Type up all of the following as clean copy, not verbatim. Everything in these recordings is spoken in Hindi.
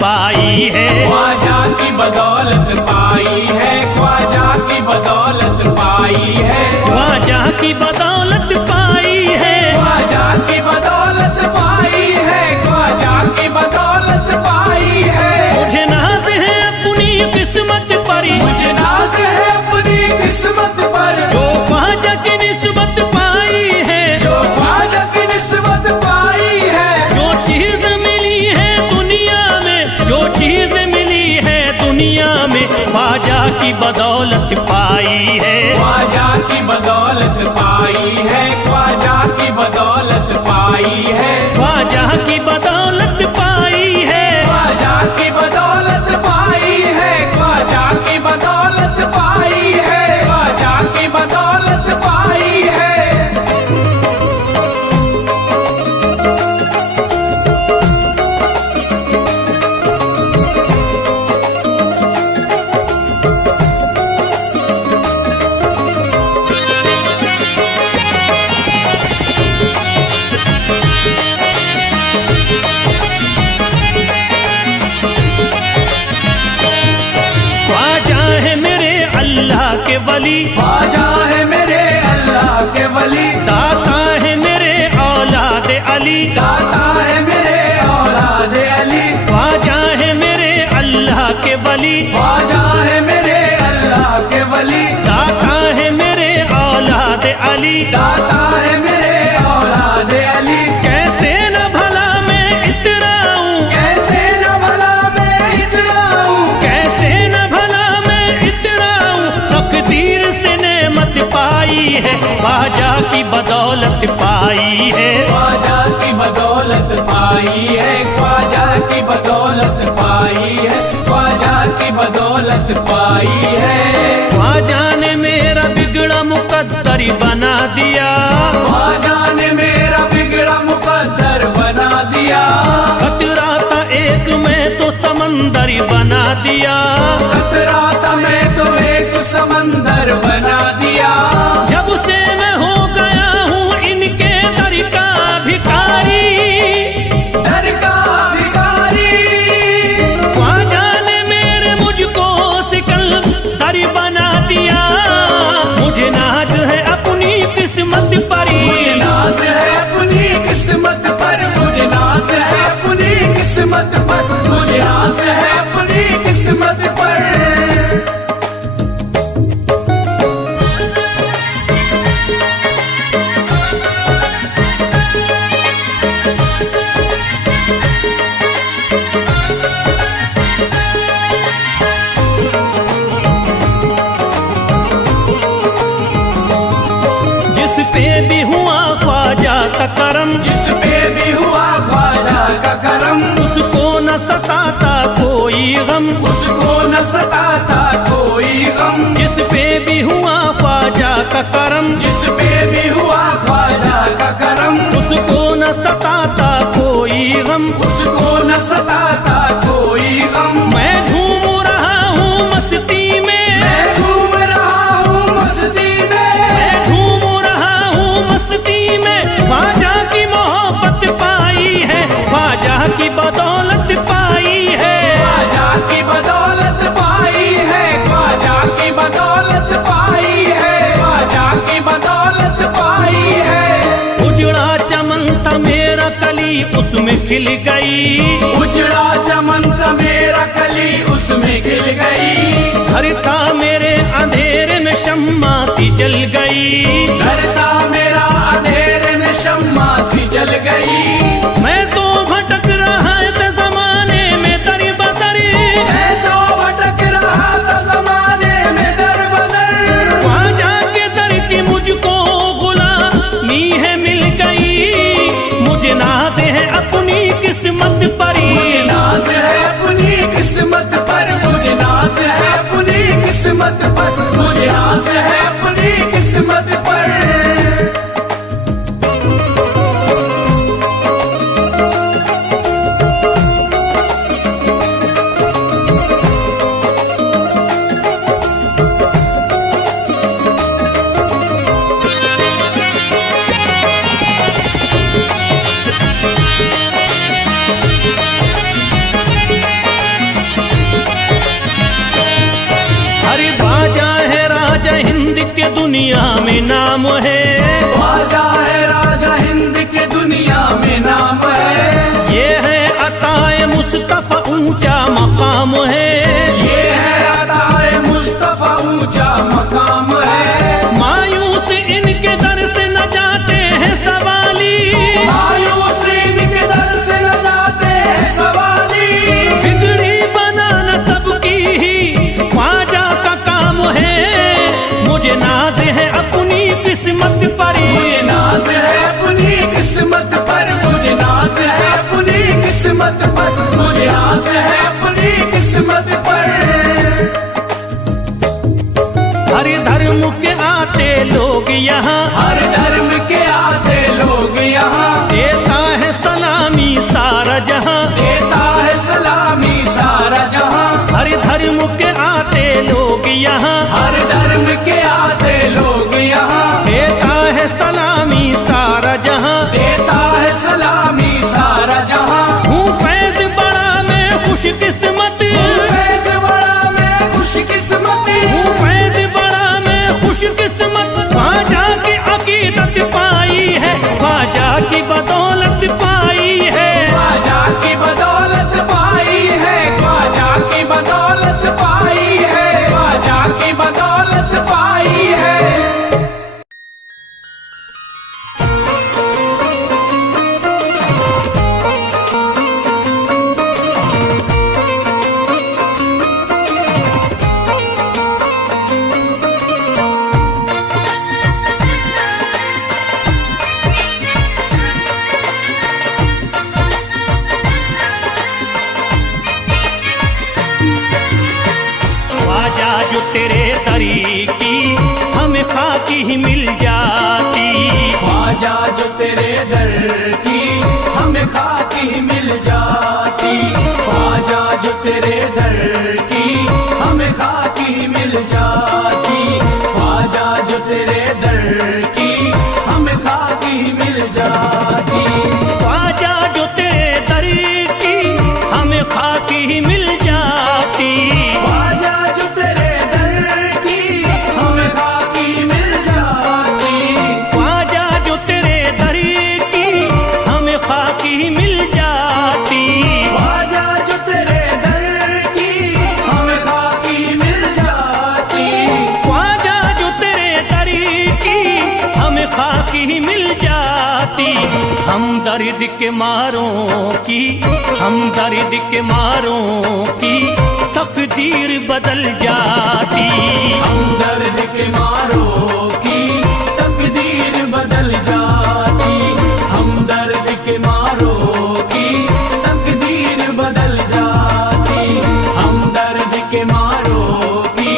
पाई है। ख्वाजा की बदौलत पाई है, ख्वाजा की बदौलत पाई है, ख्वाजा की बदौलत पाई है, ख्वाजा की बदौलत पाई है, ख्वाजा की बदौलत पाई है। मुझे नाज है अपनी किस्मत पर, मुझे नाज है अपनी किस्मत पर, जो ख्वाजा की निस्बत पाई है, जो ख्वाजा की निस्बत पाई है। जो चीज मिली है दुनिया में, जो चीज मिली है दुनिया में, ख्वाजा की बदौलत पाई है। ख्वाजा की बदौलत पाई है, ख्वाजा की बदौलत पाई है, ख्वाजा की बदौलत पाई है, ख्वाजा की बदौलत पाई है, ख्वाजा की बदौलत पाई है, ख्वाजा की बदौलत पाई है। ख्वाजा है मेरे अल्लाह के वली, ख्वाजा है मेरे अल्लाह के वली, दाता है मेरे औलाद अली, दाता है मेरे औलाद अली, ख्वाजा है मेरे अल्लाह के वली, ख्वाजा है मेरे अल्लाह के वली, दाता है मेरे औलाद अली। दाता है मेरे औलाद अली। कैसे न भला मैं इतराऊं, कैसे न भला मैं इतराऊं, कैसे न भला मैं इतराऊं, तकदीर से नेमत पाई है, ख्वाजा की बदौलत पाई है। ख्वाजा की बदौलत पाई है, ख्वाजा की बदौलत पाई है, ख्वाजा की बदौलत पाई है। ख्वाजा ने मेरा बिगड़ा मुकद्दर बना दिया, ख्वाजा ने मेरा बिगड़ा मुकद्दर बना दिया, खतरा था एक में तो समंदर बना दिया, खतरा था मैं तो एक समंदर बना दिया। जब से मैं हो गया हूँ इनके दर का भिखारी, दर का भिखारी, ख्वाजा ने मेरे मुझको सिकंदर बना दिया। मुझे नाज है अपनी किस्मत पर, मुझे नाज है अपनी किस्मत पर, मुझे नाज है अपनी किस्मत पर, मुझे नाज है अपनी किस्मत पर। जिस पे भी हुआ ख्वाजा का करम, जिस पे भी हुआ ख्वाजा का करम, उसको न सताता कोई गम, उसको न सताता कोई गम। जिस पे भी हुआ ख्वाजा का करम, जिस पे भी हुआ ख्वाजा का करम, उसको न सताता कोई गम। उसको न सताता कोई गम। मैं झूम रहा हूँ मस्ती में, मैं झूम रहा हूँ मस्ती में, मैं झूम रहा हूँ मस्ती में, ख्वाजा की मोहब्बत पाई है, ख्वाजा की बदौलत पाई है। ख्वाजा की बदौलत पाई है, ख्वाजा की बदौलत पाई है, ख्वाजा की बदौलत पाई है। उजड़ा चमन था मेरा कली उसमें खिल गई, उजड़ा चमन था मेरा कली उसमें खिल गई, घर था मेरे अंधेरे में शम्मा सी जल गई, घर था मेरा अंधेरे में शम्मा सी जल गई। मैं तो भटक रहा था जमाने में दर बदर, मैं तो भटक रहा था जमाने में दर बदर, ख्वाजा के दर की मुझको गुलामी है मिल गई। मुझे नाज है अपनी किस्मत पर, मुझे नाज दुनिया में नाम है, ख्वाजा है राजा हिंद के दुनिया में नाम है। ये है अताए मुस्तफा ऊंचा मकाम है, ये है अताए मुस्तफा ऊंचा मकाम है। मायूस इनके दर से न जाते हैं सवाली, मायूस इनके दर से न जाते हैं सवाली। बिगड़ी बनाना सबकी ही ख्वाजा का काम है। मुझे नाज है अपनी किस्मत पर, मुझे नाज है अपनी किस्मत पर, मुझे नाज है अपनी किस्मत पर, मुझे नाज है अपनी किस्मत पर। हर धर्म के आते लोग यहाँ, हर धर्म के आते लोग यहाँ, देता है सलामी सारा जहाँ, देता है सलामी सारा जहाँ। हर धर्म के आते लोग यहाँ, हर धर्म के आते लोग यहाँ, देता है सलामी सारा जहाँ, देता है सलामी सारा जहाँ। हूँ फैज बड़ा मैं खुशकिस्मत, फैज बड़ा मैं खुशकिस्मत, हूँ फैज बड़ा मैं खुशकिस्मत। ख्वाजा की अकीदत पाई है, ख्वाजा की बदौलत पाई है, ख्वाजा की बदौलत पाई है, ख्वाजा की बदौलत पाई है, ख्वाजा की बदौलत पाई है। ख्वाजा जो तेरे दरी की हमें खाकी ही मिल जाती, ख्वाजा जो तेरे दर की हमें खाकी मिल जाती, ख्वाजा जो तेरे दर की हमें खाकी मिल जाती, ख्वाजा जो तेरे दर की हमें खाकी मिल जाती। ख्वाजा जो तेरे दरी की हमें खाकी ही मिल जाती, ख्वाजा जो तेरे दर की हमें खाकी मिल जाती, ख्वाजा जो तेरे दरी की हमें खाकी ही मिल जाती, ख्वाजा जो तेरे दर की हमें खाकी मिल जाती, ख्वाजा जो तेरे दरी की हमें खाकी ही मिल जाती। हम दर्द के मारों की, हम दर्द के मारों की तकदीर बदल जाती, हम दर्द के मारों की तकदीर बदल जाती, हम दर्द के मारों की तकदीर बदल जाती, हम दर्द के मारों की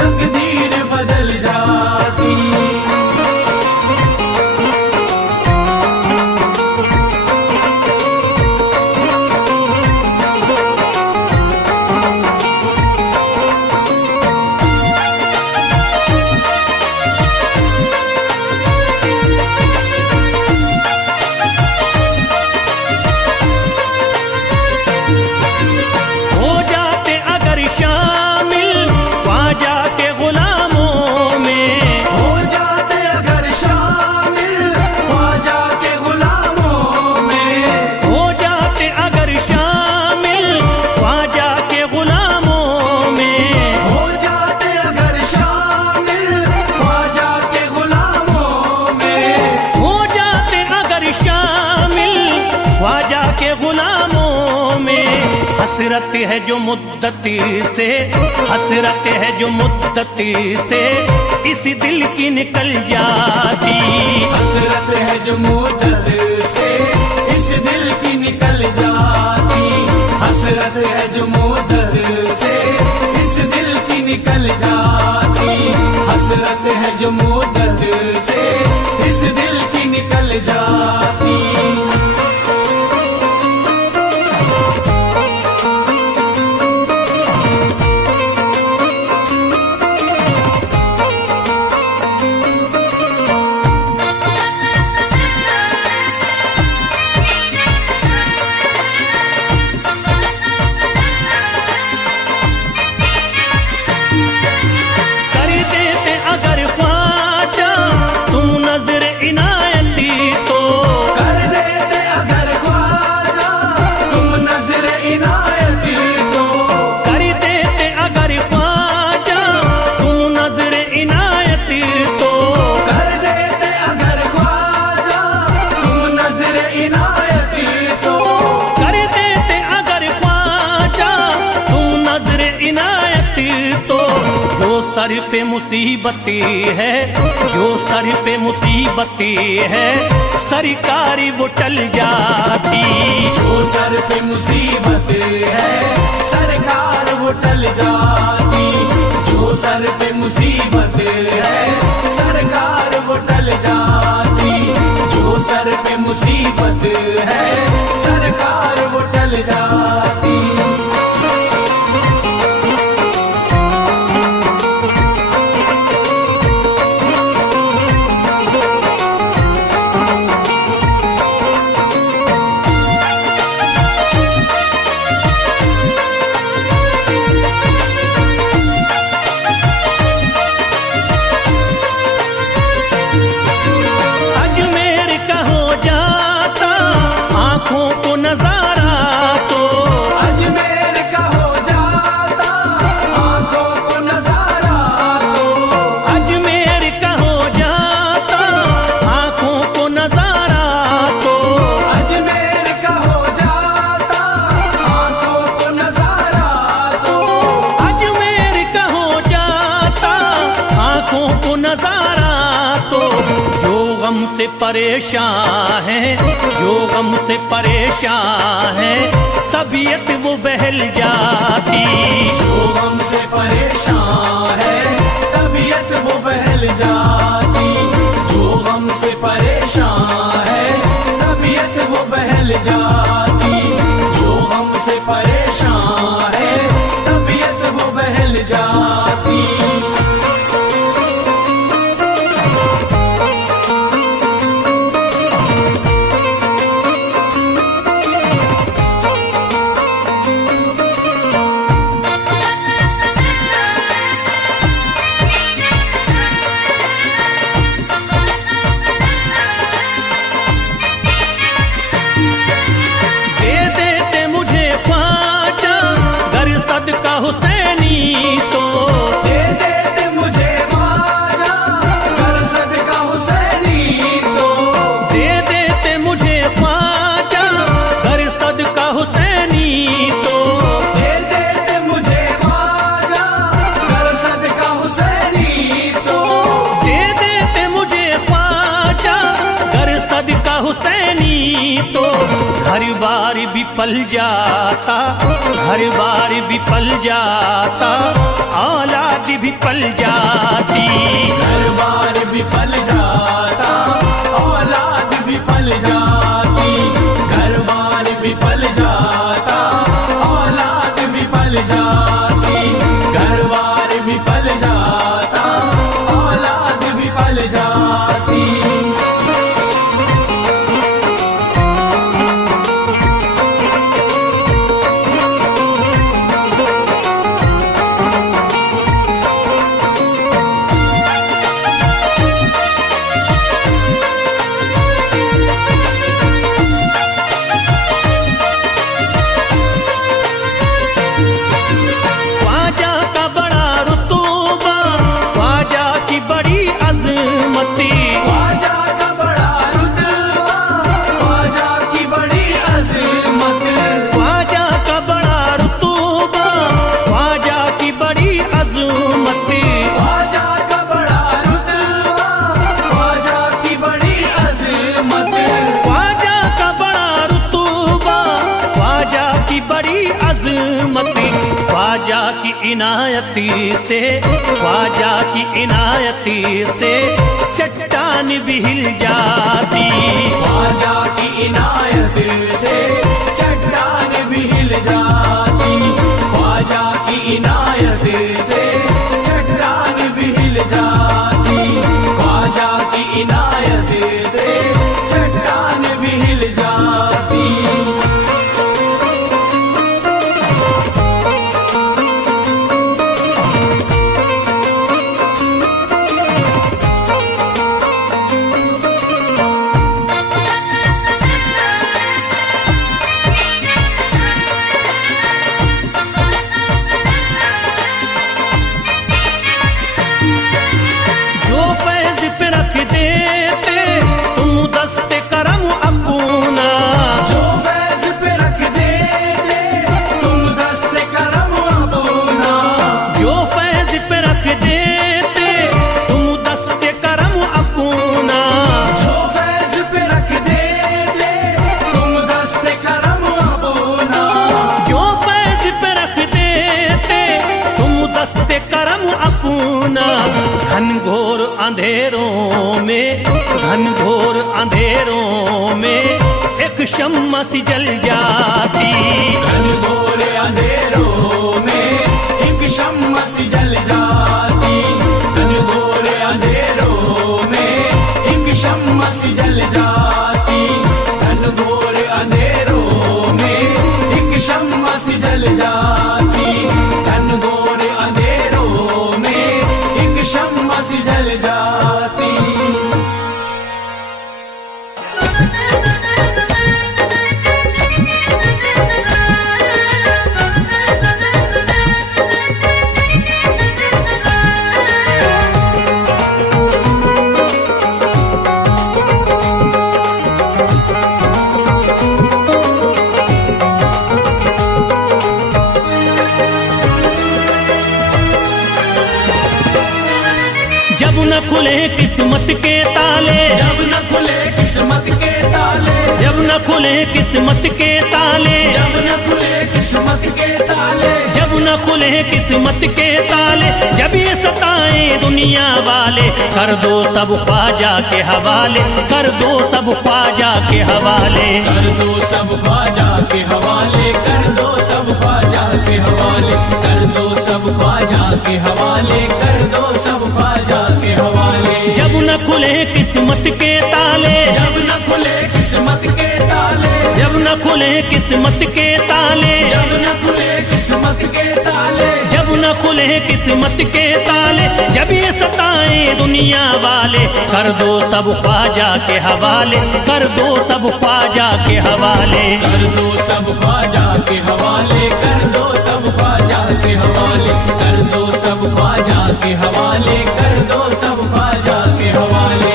तकदीर बदल जाती। हो जाते अगर शामिल ख्वाजा के गुलामों में, हो जाते अगर शामिल ख्वाजा के गुलामों में, हो जाते अगर शामिल ख्वाजा के गुलामों में, हो जाते अगर शामिल ख्वाजा के गुलामों में, हो जाते अगर शामिल ख्वाजा के गुलामों में। हसरत है जो मुद्दती से, हसरत है जो मुद्दती से इस दिल की निकल जाती, हसरत है जो मुद्दत से इस दिल की निकल जाती, हसरत है जो मुद्दत से इस दिल की निकल जाती, हसरत है जो मुद्दत से इस दिल की निकल जाती। कर देते अगर ख्वाजा सर पे मुसीबतें है, जो सर पे मुसीबतें है, सरकारी वो टल जाती। जो सर पे मुसीबत है सरकार वो टल जाती। जो सर पे मुसीबत है सरकार वो टल जाती। जो सर पे मुसीबत है सरकार वो टल जाती। से परेशान है, जो गम से परेशान है, तबीयत वो बहल जाती। जो गम से परेशान है तबीयत वो बहल जाती। जो गम से परेशान है तबीयत वो बहल जाती। जो गम से परेशान है तबीयत वो बहल जाती। हुसैनी तो दे देते मुझे ख्वाजा कर सदका हुसैनी तो। दे देते मुझे ख्वाजा कर सदका हुसैनी तो। दे देते मुझे ख्वाजा कर सदका हुसैनी तो। दे देते मुझे ख्वाजा कर सदका हुसैनी तो। घर बार भी पल जाता, घर बार भी पल जाता, औलाद भी पल जाती। घर बार भी पल जाता औलाद भी पल जाती। घर बार भी पल जाता औलाद भी पल जाती। घर बार भी पल जाता औलाद भी पल जाती। ख्वाजा की इनायती से, ख्वाजा की इनायती से चट्टान भी हिल जाती। ख्वाजा की इनायत से चट्टान भी हिल जाती। ख्वाजा की इनायत से चट्टान भी हिल जाती। ख्वाजा की इनायत से चट्टान भी हिल जाती। अंधेरों में, घनघोर अंधेरों में एक शम्मा सी जल जाती। घनघोर अंधेरों में एक शम्मा सी जल जाती। घनघोर अंधेरों में एक शम्मा सी जल जाती। घनघोर अंधेरों में एक शम्मा सी जल जाती। घनघोर अंधेरों में एक शम्मा सी जल जाती। जब न खुले किस्मत के ताले, जब न खुले किस्मत के ताले, जब न खुले किस्मत के ताले, जब न खुले किस्मत के ताले, जब न खुले किस्मत के ताले, जब ये सताए दुनिया वाले, कर दो सब ख्वाजा के हवाले, कर दो सब ख्वाजा के हवाले। कर दो सब ख्वाजा के हवाले, कर दो सब ख्वाजा के हवाले, कर दो सब ख्वाजा के हवाले, कर दो सब ख्वाजा के हवाले। जब न खुले किस्मत के ताले, जब न खुले किस्मत के ताले, जब न खुले किस्मत के ताले, जब न खुले किस्मत के ताले, जब न खुले किस्मत के ताले, जब ये सताए दुनिया वाले, कर दो सब ख्वाजा के हवाले, कर दो सब ख्वाजा के हवाले। कर दो सब ख्वाजा के हवाले, कर दो सब ख्वाजा के हवाले, कर दो सब ख्वाजा के हवाले, कर दो सब ख्वाजा के हवाले।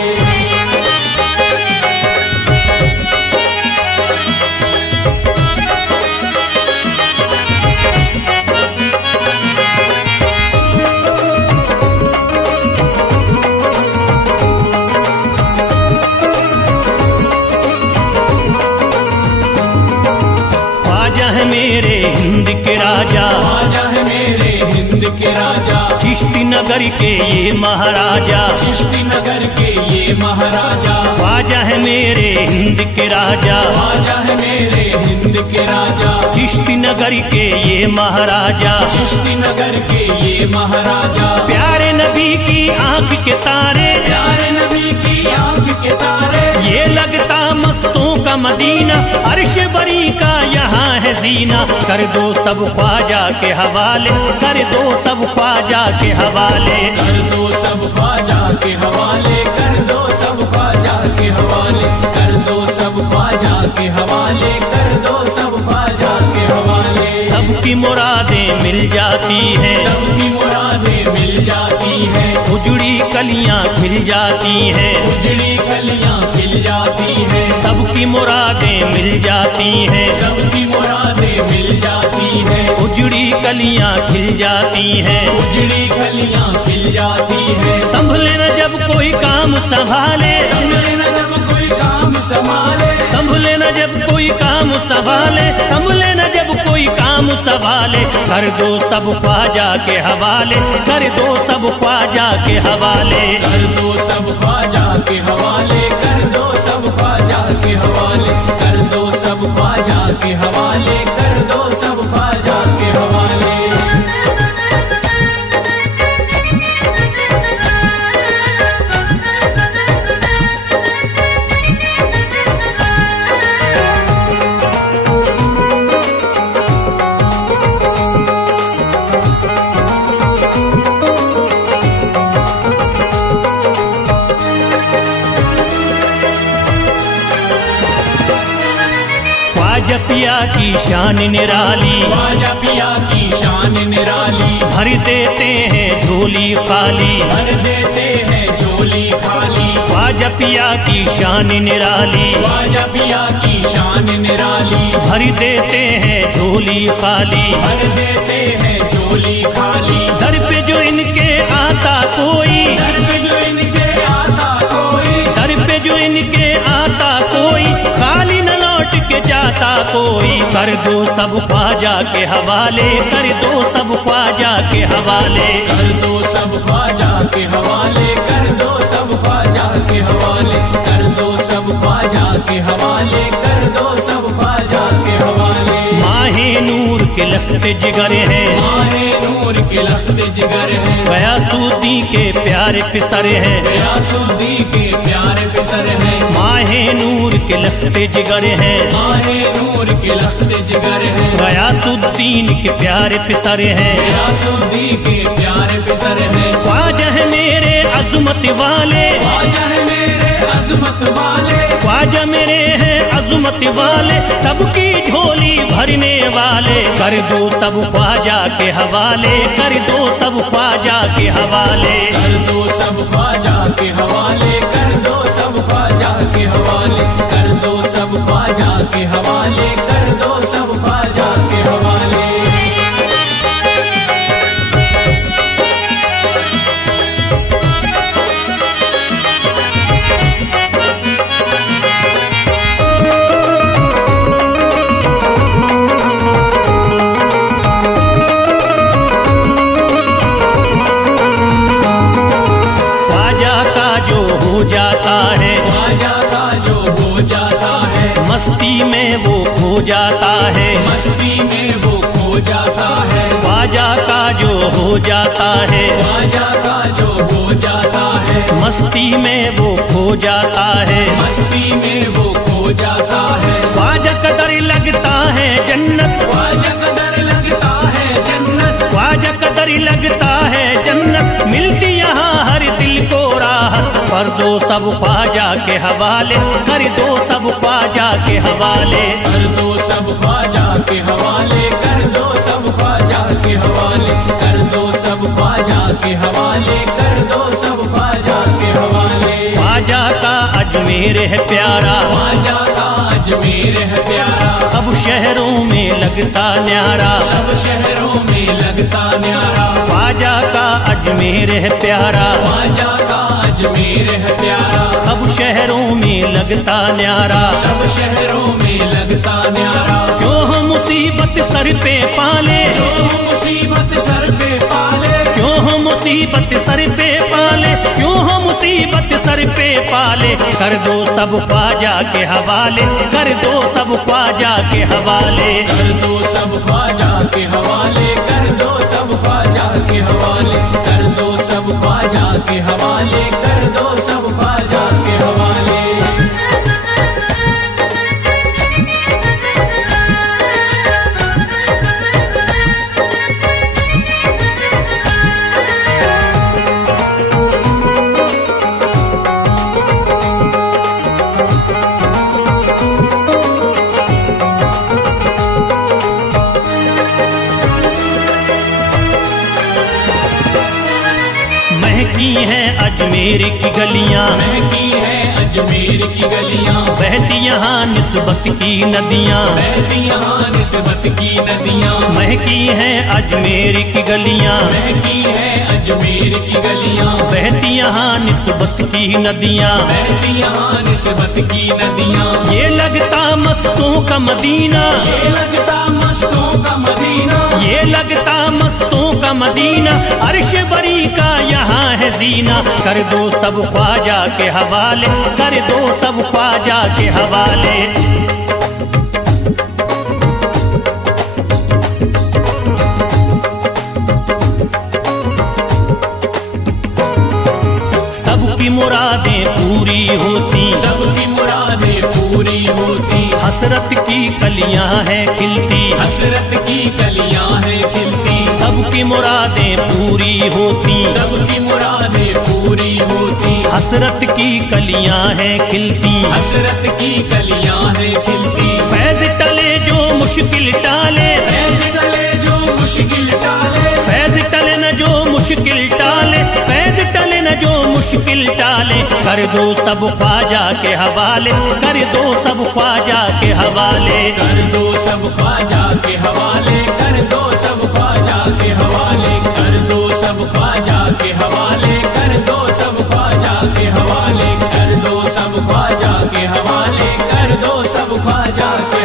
ख्वाजा है मेरे हिंद के राजा, ख्वाजा है मेरे हिंद के राजा, चिश्ती नगर के ये महाराजा, चिश्ती नगर के ये महाराजा। ख्वाजा है मेरे हिंद के राजा, ख्वाजा है मेरे हिंद के राजा, चिश्ती नगर के ये महाराजा। चिश्ती नगर के ये महाराजा। प्यारे नबी की आंख के तारे, प्यारे नबी की आंख के तारे, ये लगता मस्तों का मदीना, अर्श बरी का यहाँ है जीना। कर दो सब ख्वाजा के हवाले, कर दो सब ख्वाजा के हवाले। कर दो सब ख्वाजा के हवाले, कर दो सब ख्वाजा के हवाले, कर दो सब ख्वाजा के हवाले, कर दो सब ख्वाजा के हवाले। सबकी मुरादें मिल जाती हैं, सबकी मुरादें मिल जाती हैं, उजड़ी कलियां खिल जाती हैं, उजड़ी कलियां खिल जाती हैं। सबकी मुरादें मिल जाती हैं, सबकी मुरादें मिल जाती हैं, उजड़ी कलियां खिल जाती हैं। उजड़ी कलियां खिल जाती हैं। संभले न जब कोई काम संभाले, संभले न जब कोई काम संभाले, संभले न जब कोई काम संभाले, संभले न जब कोई काम संभाले। कर दो सब ख्वाजा के हवाले, कर दो सब ख्वाजा के हवाले। कर दो सब ख्वाजा के हवाले, कर दो सब ख्वाजा के हवाले, कर दो सब ख्वाजा के हवाले, कर दो सब ख्वाजा के हवाले। ख्वाजा पिया की शान निराली, ख्वाजा पिया की शान निराली, भर देते हैं झोली खाली, भर देते हैं झोली खाली। ख्वाजा पिया की शान निराली, ख्वाजा पिया की शान निराली, भर देते हैं झोली खाली, भर देते हैं झोली खाली। दर पे जो इनके आता कोई, दर पे जो इनके आता कोई, दर पे जो इनके आता कोई, खाली न लौट के जाता कोई, कर दो सब ख्वाजा के हवाले, कर दो सब ख्वाजा के हवाले। कर दो सब ख्वाजा के हवाले, कर दो सब ख्वाजा के हवाले, कर दो सब ख्वाजा के हवाले, कर दो सब ख्वाजा के हवाले। माहे नूर के लखते जिगर है, माहे नूर के लखते जिगर है, गयासुद्दीन के प्यारे पिसर है, गयासुद्दीन के प्यारे पिसर है। माहे नूर के लखते जिगर है, माहे नूर के लखते जिगर है, गयासुद्दीन के प्यारे पिसर है, गयासुद्दीन के प्यारे पिसर है। ख्वाजा है मेरे अज़मत वाले, ख्वाजा है मेरे अज़मत वाले, ख्वाजा मेरे हैं अज़मत वाले, सबकी झोली भरने वाले। कर दो सब ख्वाजा के हवाले, कर दो सब ख्वाजा के हवाले। कर दो सब ख्वाजा के हवाले, कर दो सब ख्वाजा के हवाले, कर दो सब ख्वाजा के हवाले, कर दो सब ख्वाजा के हवाले। जाता है ख्वाजा का जो हो जाता है, मस्ती में वो खो जाता है, मस्ती में वो खो जाता है। ख्वाजा का जो हो जाता है, ख्वाजा का जो हो जाता है, मस्ती में वो खो जाता है, मस्ती में वो खो जाता है। ख्वाजा कदर लगता है जन्नत, ख्वाजा कदर लगता है जन्नत, ख्वाजा कदर लगता है जन्नत, मिलती यहाँ हर दिल को राहत। कर दो सब ख्वाजा के हवाले, कर दो सब ख्वाजा के हवाले। कर दो सब ख्वाजा के हवाले, कर दो सब ख्वाजा के हवाले, कर दो सब ख्वाजा के हवाले, कर दो सब ख्वाजा के हवाले। ख्वाजा का अजमेर है प्यारा, ख्वाजा का अजमेर है प्यारा, सब शहरों में लगता न्यारा, सब शहरों में लगता न्यारा। ख्वाजा का अजमेर है प्यारा, ख्वाजा का अजमेर है प्यारा, सब शहरों में लगता न्यारा, सब शहरों में लगता न्यारा। क्यों हम मुसीबत सर पे पाले, जो मुसीबत सर पे पाले, क्यों हम मुसीबत सर पे पाले, क्यों हम मुसीबत सर पे पाले। कर दो सब ख्वाजा के हवाले, कर दो सब ख्वाजा के हवाले। कर दो सब ख्वाजा के हवाले, कर दो सब ख्वाजा के हवाले, कर दो सब ख्वाजा के हवाले, कर दो सब ख्वाजा के हवाले। महकी हैं अजमेर की गलियां, महकी है अजमेर की गलियां, बहती यहाँ निस्बत की नदियाँ, बहती यहाँ निस्बत की नदियां। महकी हैं अजमेर की गलियां, महकी है अजमेर की गलियां, बहती यहाँ निस्बत की नदियाँ, बहती यहाँ निस्बत की नदियां। ये लगता मस्तों का मदीना, ये लगता मस्तों का मदीना, ये लगता मस्तों का मदीना, अर्श बरी का यहाँ है जीना। कर दो सब ख्वाजा के हवाले, कर दो सब ख्वाजा के हवाले। सबकी मुरादें पूरी होती, सबकी मुरादें पूरी होती, हसरत की कलियां हैं खिलती, हसरत की कलियां हैं खिलती। सबकी मुरादें पूरी होती, सबकी मुरादें पूरी होती, हसरत की कलियां हैं खिलती, हसरत की कलियां हैं खिलती। फैज टले जो मुश्किल टाले, फैज टले जो मुश्किल टाले, फैज टले न जो मुश्किल टाले, फैज टले न जो मुश्किल टाले। कर दो सब ख्वाजा के हवाले, कर दो सब ख्वाजा के हवाले। कर दो सब ख्वाजा के हवाले, कर दो सब ख्वाजा के हवाले, कर दो सब ख्वाजा के हवाले, कर दो सब ख्वाजा के हवाले, कर दो सब ख्वाजा के हवाले, कर दो सब ख्वाजा के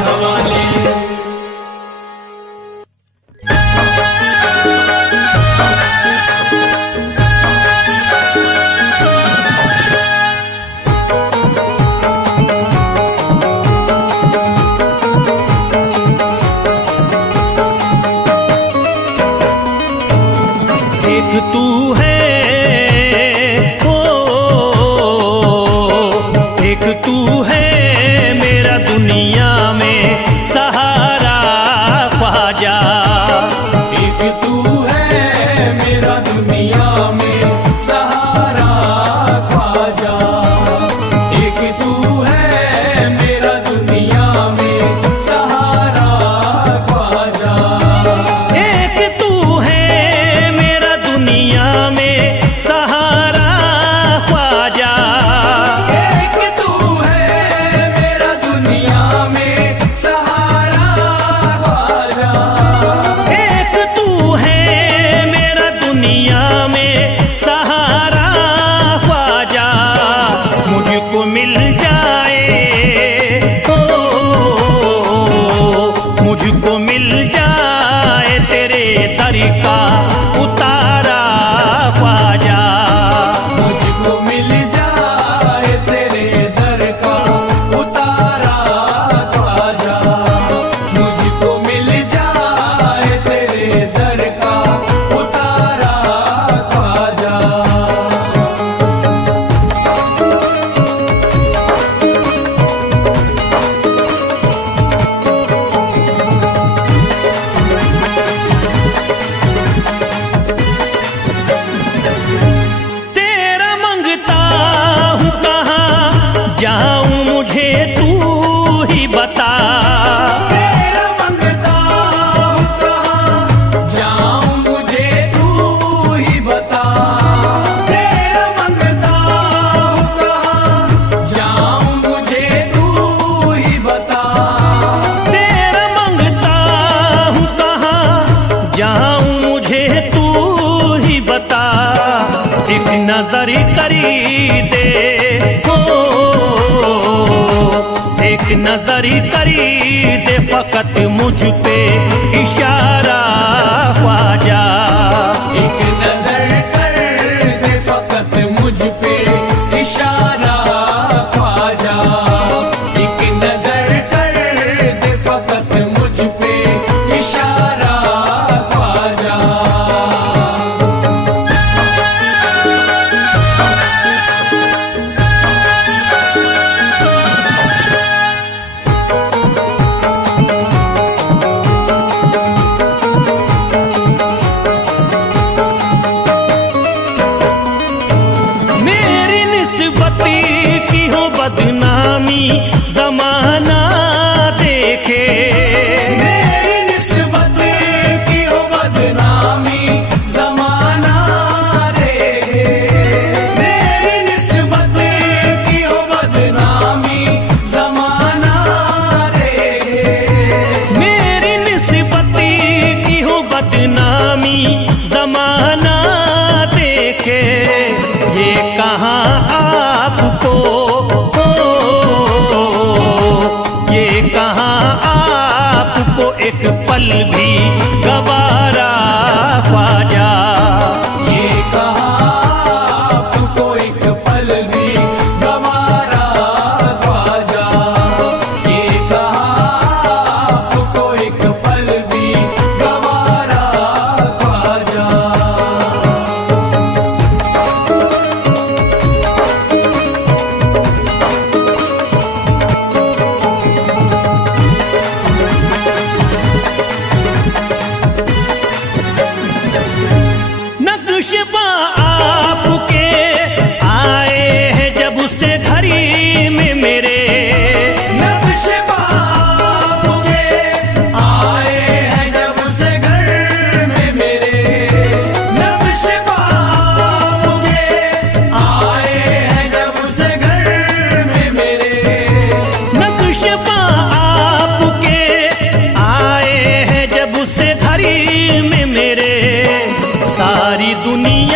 एक तू है, ओ एक तू है मेरा दुनिया में सहारा ख्वाजा। एक तू है मेरा दुनिया में सहारा ख्वाजा। एक तू है मेरा दुनिया में सहारा ख्वाजा। एक तू है मेरा दुनिया में सहारा ख्वाजा। एक तू है मेरा दुनिया में सहारा ख्वाजा। एक तू है मेरा दुनिया में सहारा ख्वाजा। मुझको मिल जाए, ओ मुझको मिल जाए तेरे दर का उतारा ख्वाजा। मुझको मिल जाए तेरे दर का उतारा ख्वाजा। मुझको मिल जाए तेरे दर का उतारा ख्वाजा। तेरा मंगता हूँ कहाँ जाऊँ मुझे तू ही बता। तेरा मंगता हूँ कहाँ जाऊँ मुझे तू ही बता। तेरा मंगता हूँ कहाँ जाऊँ मुझे तू ही बता। तेरा मंगता हूँ कहाँ जाऊँ मुझे तू ही बता। एक नजर करी दे, हो एक नजर करी दे फकत मुझ पे इशारा ख्वाजा। एक नजर कर दे फकत मुझ पे इशारा ख्वाजा। एक नजर कर दे फकत मुझ पे इशारा ख्वाजा। मेरी निस्बती की हो बदनामी जमाना देखे। मेरी निस्बत की हो बदनामी जमाना देखे। मेरी निस्बत की हो बदनामी जमाना देखे। मेरी निस्बती की हो बदनामी जमाना देखे। ये कहाँ आपको, ये कहाँ आपको एक पल भी गवारा ख्वाजा। ये कहाँ आपको एक पल भी गवारा ख्वाजा। ये कहाँ आपको एक पल भी गवारा ख्वाजा। नक्शबा आपके आए हैं जब से घड़ी में मेरे। नक्शबा आपके आए हैं जब से घर में मेरे। नक्शबा आपके आए हैं जब से घर में मेरे। नक्शबा आपके आए हैं जब से घड़ी में मेरे। सारी दुनिया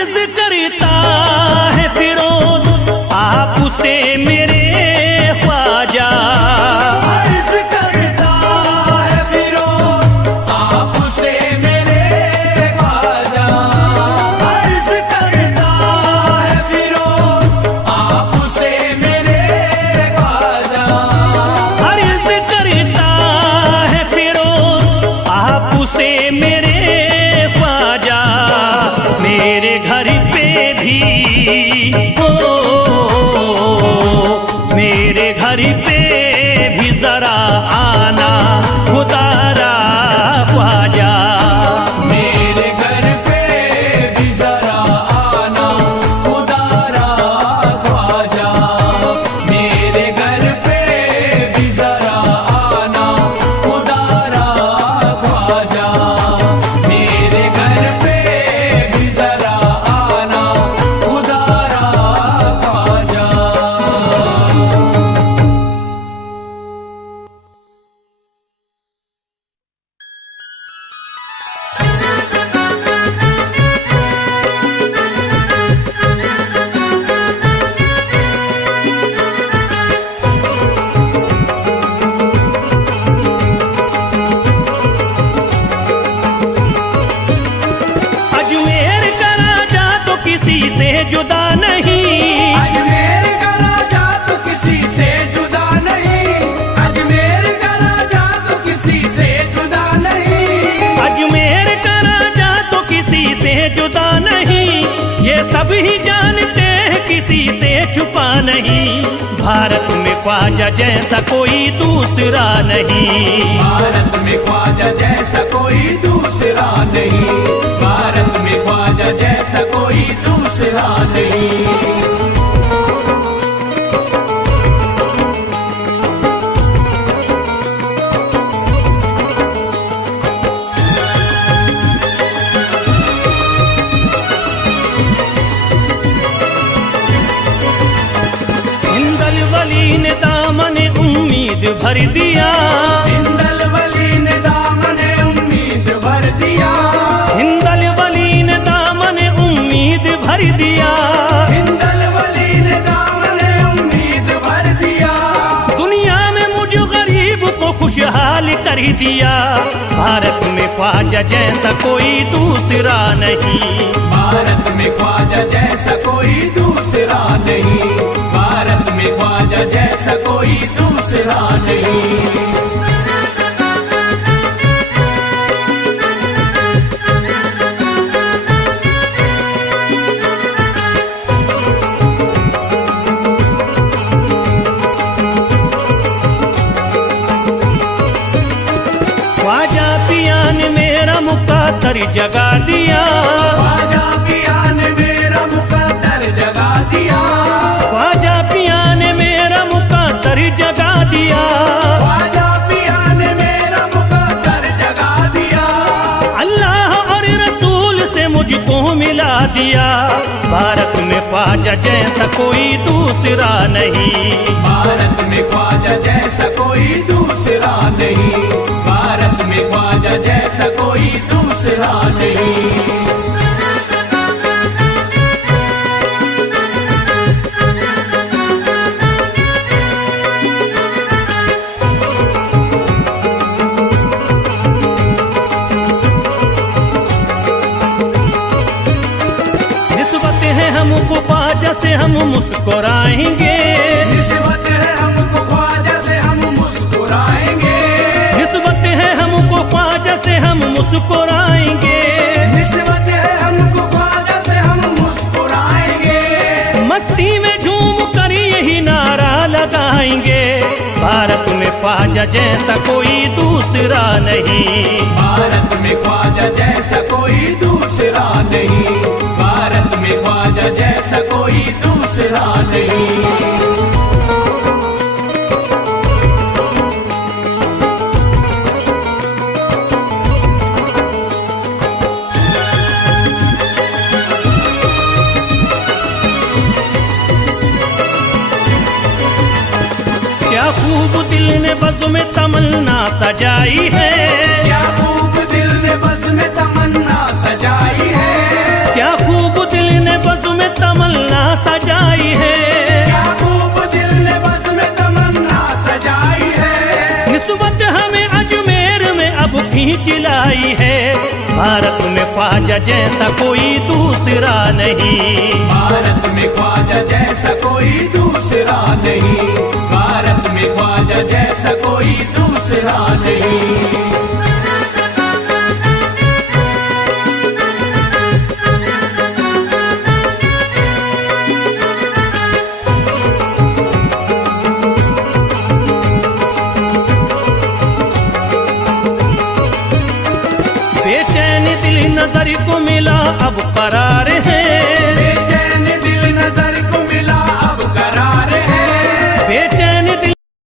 अर्ज करता है फिरोज आपसे मेरे ख्वाजा, अर्ज करता है फिरोज आपसे मेरे ख्वाजा, अर्ज करता है फिरोज आपसे मेरे ख्वाजा, अर्ज करता है फिरोज आपसे मेरे ख्वाजा, मेरे घर पे भी मेरे घर पे भी जरा आना खुदारा ख्वाजा, मेरे घर पे भी जरा आना खुदारा ख्वाजा, मेरे घर पे भी जरा आना खुदारा ख्वाजा, मेरे घर पे भी जरा आना खुदारा ख्वाजा। अजमेर का राजा तो किसी से जुदा नहीं, अजमेर का राजा तो किसी से जुदा नहीं, अजमेर का राजा तो किसी से जुदा नहीं, अजमेर का राजा तो किसी से जुदा नहीं, ये सब ही जानते हैं किसी से छुपा नहीं, भारत में ख्वाजा जैसा कोई दूसरा नहीं, भारत में ख्वाजा जैसा कोई दूसरा नहीं, भारत में ख्वाजा जैसा कोई दूसरा नहीं। हिंदल वली ने दामन उम्मीद भर दिया, हिंदल वली ने दामन उम्मीद भर दिया, हिंदल वली ने दामन उम्मीद भर दिया, हिंदल वली ने दामन उम्मीद भर दिया, दुनिया में मुझ गरीब को खुशहाल कर दिया, भारत में ख्वाजा जैसा कोई दूसरा नहीं, भारत में ख्वाजा जैसा कोई दूसरा नहीं, भारत में ख्वाजा जैसा कोई दूसरा नहीं। ख्वाजा पिया ने मेरा मुकद्दर जगा दिया, ख्वाजा पिया ने मेरा मुकद्दर जगा दिया, ख्वाजा पिया ने मेरा मुकद्दर जगा दिया, ख्वाजा पिया ने मेरा मुकद्दर जगा दिया, अल्लाह और रसूल से मुझको मिला दिया, भारत में ख्वाजा जैसा कोई दूसरा नहीं, भारत में ख्वाजा जैसा कोई दूसरा नहीं, भारत में ख्वाजा जैसा कोई दूसरा नहीं। निस्बत है हमको ख्वाजा से हम मुस्कुराएंगे, निस्बत है हमको ख्वाजा से हम मुस्कुराएंगे, निस्बत है हमको ख्वाजा से हम मुस्कुराएंगे, निस्बत है हमको ख्वाजा से हम मुस्कुराएंगे, मस्ती में झूम कर यही नारा लगाएंगे, भारत में ख्वाजा जैसा कोई दूसरा नहीं, भारत में ख्वाजा जैसा कोई दूसरा नहीं, भारत में ख्वाजा जैसा कोई दूसरा नहीं। क्या खूब दिल ने बज़्म में तमन्ना सजाई है, क्या खूब दिल ने बज़्म में तमन्ना सजाई है, क्या खूब दिल जिलाई है। भारत में ख्वाजा जैसा कोई दूसरा नहीं।